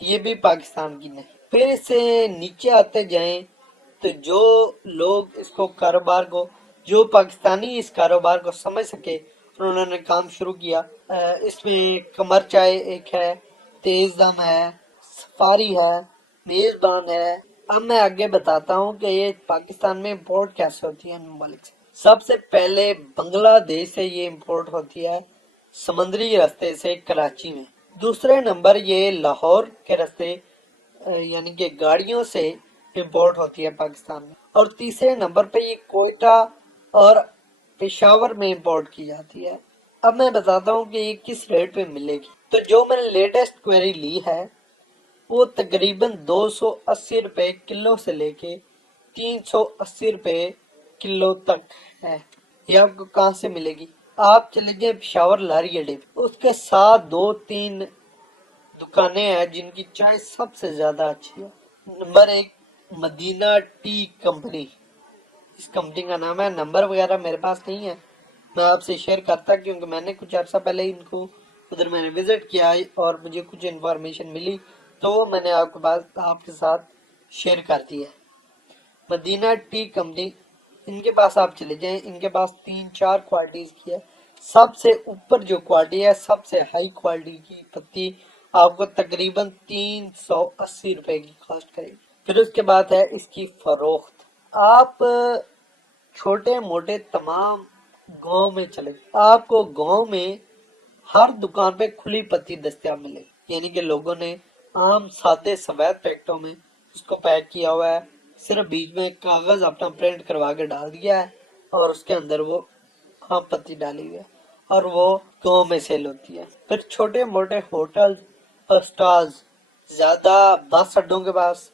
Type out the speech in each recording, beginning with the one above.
یہ بھی پاکستان کی نہیں۔ پھر اس سے نیچے آتے جائیں تو جو لوگ اس کو کاروبار کو، جو پاکستانی اس کاروبار کو سمجھ سکے اور انہوں نے کام شروع کیا، اس میں قمر چائے ایک ہے، تیز دم ہے، سفاری ہے، میزبان ہے۔ اب میں آگے بتاتا ہوں کہ یہ پاکستان میں امپورٹ کیسے ہوتی ہے ممالک سے۔ سب سے پہلے بنگلہ دیش سے یہ امپورٹ ہوتی ہے، سمندری راستے سے کراچی میں۔ دوسرے نمبر یہ لاہور کے راستے یعنی کہ گاڑیوں سے امپورٹ ہوتی ہے پاکستان میں، اور تیسرے نمبر پہ یہ کوئٹہ اور پشاور میں امپورٹ کی جاتی ہے۔ اب میں بتاتا ہوں کہ یہ کس ریٹ پہ ملے گی۔ تو جو میں نے لیٹسٹ کوئری لی ہے وہ تقریباً 280 روپے کلو سے لے کے 380 روپے کلو تک ہے۔ یہ آپ کو کہاں سے ملے گی؟ آپ چلے گئے پشاور لاری اڈے پہ، اس کے ساتھ 2-3 دکانیں ہیں جن کی چائے سب سے زیادہ اچھی ہے۔ نمبر 1 مدینہ ٹی کمپنی، اس کمپنی کا نام ہے۔ نمبر وغیرہ میرے پاس نہیں ہے، میں آپ سے شیئر کرتا کیونکہ میں نے کچھ عرصہ پہلے ان کو ادھر میں نے وزٹ کیا اور مجھے کچھ انفارمیشن ملی تو وہ میں نے آپ کے ساتھ شیئر کر دی ہے۔ مدینہ ٹی کمپنی، ان کے پاس آپ چلے جائیں، ان کے پاس 3-4 کوالٹیز کی ہے۔ سب سے اوپر جو کوالٹی ہے، سب سے ہائی کوالٹی کی پتی آپ کو تقریباً 380 روپے کی کاسٹ کرے گی۔ پھر اس کے بعد ہے اس کی فروخت۔ آپ چھوٹے موٹے تمام گاؤں میں چلے، آپ کو گاؤں میں ہر دکان پہ کھلی پتی دستیاب ملے گی، یعنی کہ لوگوں نے عام سادے سفید پیکٹوں میں اس کو پیک کیا ہوا ہے، صرف بیچ میں کاغذ اپنا پرنٹ کروا کے ڈال دیا ہے اور اس کے اندر وہ عام پتی ڈالی ہوئی ہے اور وہ گاؤں میں سیل ہوتی ہے۔ پھر چھوٹے موٹے ہوٹل اور سٹارز، زیادہ بس اڈوں کے پاس،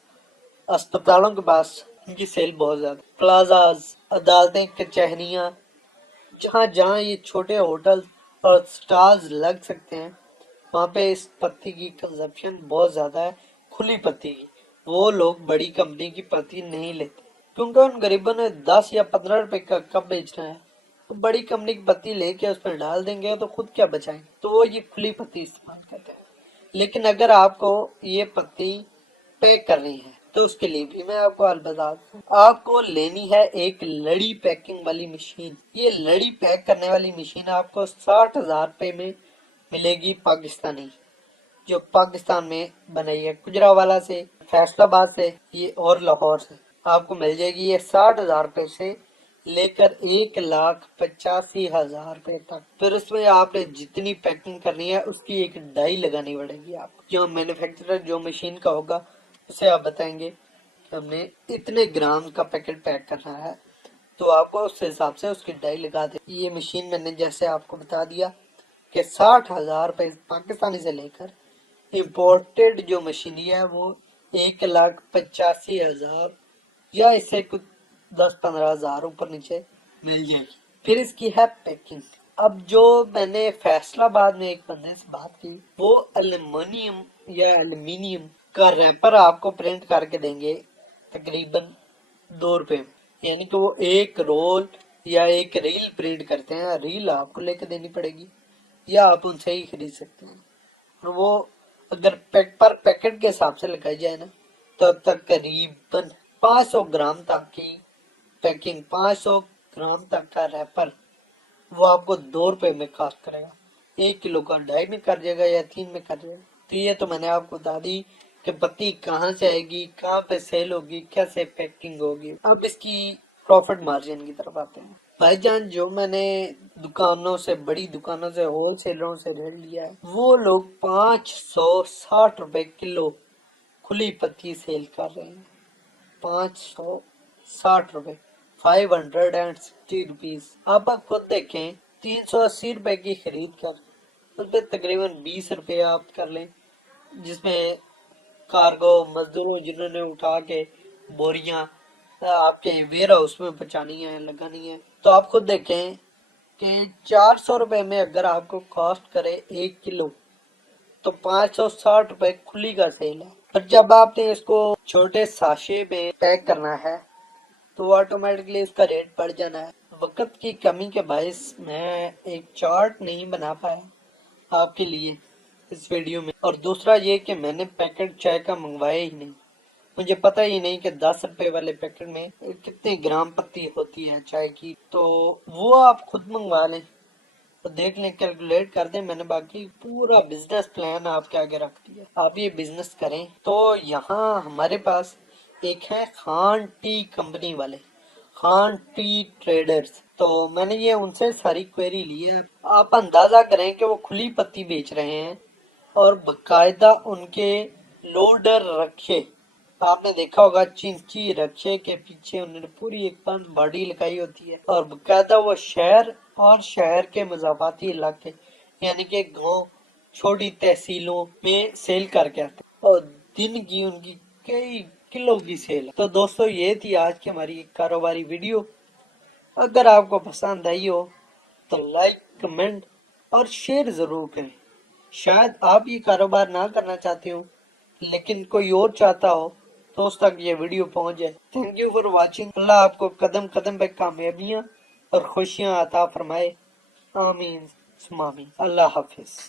اسپتالوں کے پاس ان کی سیل بہت زیادہ، پلازاز، عدالتیں، کچہریاں، جہاں جہاں یہ چھوٹے ہوٹل اور سٹارز لگ سکتے ہیں وہاں پہ اس پتی کی کنزمپشن بہت زیادہ ہے، کھلی پتی کی۔ وہ لوگ بڑی کمپنی کی پتی نہیں لیتے کیونکہ ان غریبوں نے 10 یا 15 روپے کا کپ بیچنا ہے، تو بڑی کمپنی کی پتی لے کے اس میں ڈال دیں گے تو خود کیا بچائیں گے، تو وہ یہ کھلی پتی استعمال کرتے ہیں۔ لیکن اگر آپ کو یہ پتی پیک کرنی ہے تو اس کے لیے بھی میں آپ کو بتا دوں، آپ کو لینی ہے ایک لڑی پیکنگ والی مشین۔ یہ لڑی پیک کرنے والی مشین آپ کو 60,000 روپے میں ملے گی پاکستانی، جو پاکستان میں بنائی ہے، گجرانوالہ سے، فیصل آباد سے یہ اور لاہور سے آپ کو مل جائے گی۔ یہ 60,000 روپے سے لے کر 1,85,000 روپے تک۔ پھر اس میں آپ نے جتنی پیکنگ کرنی ہے اس کی ایک ڈائی لگانی پڑے گی آپ کو، جو مینوفیکچرر جو مشین کا ہوگا اسے آپ بتائیں گے کہ ہم نے اتنے گرام کا پیکٹ پیک کرنا ہے تو آپ کو اس حساب سے اس کی ڈائی لگا دے۔ یہ مشین میں نے جیسے آپ کو بتا دیا کہ 60,000 روپے پاکستانی سے لے کر امپورٹڈ جو مشینری ہے وہ 1,85,000 یا اس سے کچھ 10-15,000 اوپر نیچے مل جائے گی۔ پھر اس کی ہے پیکنگ۔ اب جو میں نے فیصل آباد میں ایک بندے سے بات کی، وہ ایلومینیم کا ریپر آپ کو پرنٹ کر کے دیں گے تقریباً 2 روپے میں، یعنی کہ وہ ایک رول یا ایک ریل پرنٹ کرتے ہیں، ریل آپ کو لے کے دینی پڑے گی یا آپ ان سے ہی خرید سکتے ہیں، اور وہ اگر پر پیکٹ کے حساب سے لگائی جائے نا تو تقریباً 500 گرام تک کی پیکنگ، 500 گرام تک کا ریپر وہ آپ کو 2 روپے میں کاسٹ کرے گا۔ 1 کلو کا 2.5 میں کر جائے گا یا 3 میں کر جائے گا۔ تو یہ تو میں نے آپ کو بتا دی کہ پتی کہاں سے آئے گی، کہاں پہ سیل ہوگی، کیسے پیکنگ ہوگی۔ اب اس کی پروفٹ مارجن کی طرف آتے ہیں۔ بھائی جان، جو میں نے دکانوں سے، بڑی دکانوں سے، ہول سیلروں سے ریٹ لیا ہے، وہ لوگ 560 روپے کلو کھلی پتی سیل کر رہے ہیں۔ 560 روپے، 560 روپیز۔ آپ خود دیکھیں، 380 روپے کی خرید کر اس پہ تقریباً 20 روپے آپ کر لیں، جس میں کارگو مزدوروں جنہوں نے اٹھا کے بوریاں آپ کے ویئر ہاؤس میں پہنچانی ہے، لگانی ہے، تو آپ خود دیکھیں کہ 400 روپے میں اگر آپ کو کاسٹ کرے 1 کلو تو 560 روپے کھلی کا سیل ہے۔ اور جب آپ نے اس کو چھوٹے ساشے میں پیک کرنا ہے تو آٹومیٹکلی اس کا ریٹ بڑھ جانا ہے۔ وقت کی کمی کے باعث میں ایک چارٹ نہیں بنا پایا آپ کے لیے، اس ویڈیو میں، اور دوسرا یہ کہ میں نے پیکٹ چائے کا منگوایا ہی نہیں، مجھے پتہ ہی نہیں کہ 10 روپے والے پیکٹ میں کتنے گرام پتی ہوتی ہے چائے کی، تو وہ آپ خود منگوا لیں، تو دیکھ لیں، کیلکولیٹ کر دیں۔ میں نے باقی پورا بزنس پلان آپ کے آگے رکھ دیا، آپ یہ بزنس کریں۔ تو یہاں ہمارے پاس ایک ہے خان ٹی کمپنی والے، خان ٹی ٹریڈرز، تو میں نے یہ ان سے ساری کوئری لی ہے۔ آپ اندازہ کریں کہ وہ کھلی پتی بیچ رہے ہیں اور باقاعدہ ان کے لوڈر رکھے، آپ نے دیکھا ہوگا چینچی رکشے کے پیچھے انہوں نے پوری ایک بند باڈی لگائی ہوتی ہے، اور باقاعدہ وہ شہر اور شہر کے مضافاتی علاقے یعنی کہ گاؤں، چھوٹی تحصیلوں میں سیل کر کے آتے ہیں، اور دن کی ان کی کئی کلو کی سیل ہے۔ تو دوستو یہ تھی آج کی ہماری کاروباری ویڈیو، اگر آپ کو پسند آئی ہو تو لائک، کمنٹ اور شیئر ضرور کریں۔ شاید آپ یہ کاروبار نہ کرنا چاہتے ہو لیکن کوئی اور چاہتا ہو تو اس تک یہ ویڈیو پہنچ جائے۔ Thank you for watching. اللہ آپ کو قدم قدم پہ کامیابیاں اور خوشیاں عطا فرمائے، آمین ثم آمین۔ اللہ حافظ۔